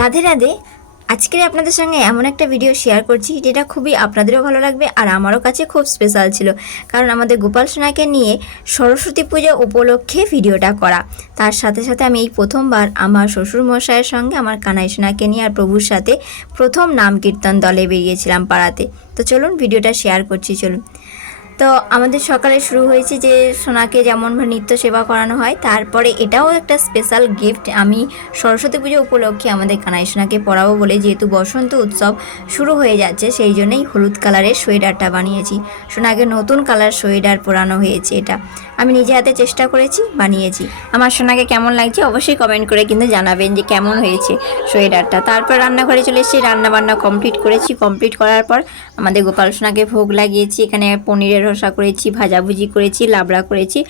রাধে রাধে। আজকের আপনাদের সঙ্গে এমন একটা ভিডিও শেয়ার করছি যেটা খুবই আপনাদেরও ভালো লাগবে আর আমারও কাছে খুব স্পেশাল ছিল, কারণ আমাদের গোপাল সোনাকে নিয়ে সরস্বতী পূজা উপলক্ষে ভিডিওটা করা। তার সাথে সাথে আমি এই প্রথমবার আমার শ্বশুর মশাইয়ের সঙ্গে আমার কানাই সোনাকে নিয়ে আর প্রভুর সাথে প্রথম নাম কীর্তন দলে বেরিয়েছিলাম পাড়াতে। তো চলুন ভিডিওটা শেয়ার করছি, চলুন। তো আমাদের সকালে শুরু হয়েছে যে সোনাকে যেমন নিত্য সেবা করানো হয়, তারপরে এটাও একটা স্পেশাল গিফট। আমি সরস্বতী পুজো উপলক্ষে আমাদের কানাই সোনাকে পরাবো বলে, যেহেতু বসন্ত উৎসব শুরু হয়ে যাচ্ছে, সেই জন্যই হলুদ কালারের সোয়েটারটা বানিয়েছি। সোনাকে নতুন কালার সোয়েটার পরানো হয়েছে, এটা আমি নিজে হাতে চেষ্টা করেছি, বানিয়েছি। আমার সোনাকে কেমন লাগছে অবশ্যই কমেন্ট করে কিন্তু জানাবেন যে কেমন হয়েছে সোয়েটারটা। তারপর রান্নাঘরে চলে এসেছি, রান্নাবান্না কমপ্লিট করেছি। কমপ্লিট করার পর আমাদের গোপাল সোনাকে ভোগ লাগিয়েছি। এখানে পনিরের রসা করেছি, ভাজাভুজি করেছি, লাবড়া করেছি,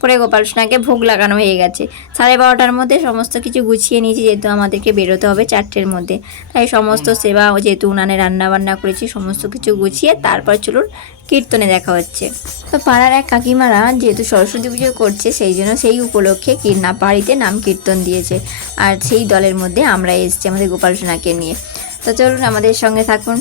করে গোপাল সোনাকে ভোগ লাগানো হয়ে গেছে। 12:30টার মধ্যে সমস্ত কিছু গুছিয়ে নিয়েছি, যেহেতু আমাদেরকে বেরোতে হবে 4টের মধ্যে। তাই সমস্ত সেবা, যেহেতু উনানে রান্নাবান্না করেছি, সমস্ত কিছু গুছিয়ে তারপর চলুন কীর্তনে দেখা হচ্ছে। তো পাড়ার এক কাকিমারা যেহেতু সরস্বতী পুজো করছে, সেই জন্য সেই উপলক্ষে বাড়িতে নাম কীর্তন দিয়েছে, আর সেই দলের মধ্যে আমরা এসেছি আমাদের গোপাল সোনাকে নিয়ে। তো চলুন আমাদের সঙ্গে থাকুন।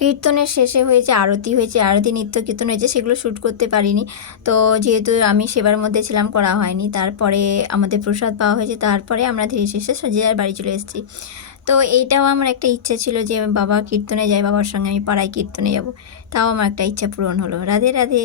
কীর্তনের শেষে হয়েছে আরতি, আরতি নিত্য কীর্তন হয়েছে, সেগুলো শ্যুট করতে পারিনি। তো যেহেতু আমি সেবার মধ্যে ছিলাম, করা হয়নি। তারপরে আমাদের প্রসাদ পাওয়া হয়েছে, তারপরে আমরা ধীরে শেষে যে যার বাড়ি চলে এসেছি। তো এইটাও আমার একটা ইচ্ছা ছিল যে বাবা কীর্তনে যায়, বাবার সঙ্গে আমি পাড়ায় কীর্তনে যাব। তাও আমার একটা ইচ্ছা পূরণ হলো। রাধে রাধে।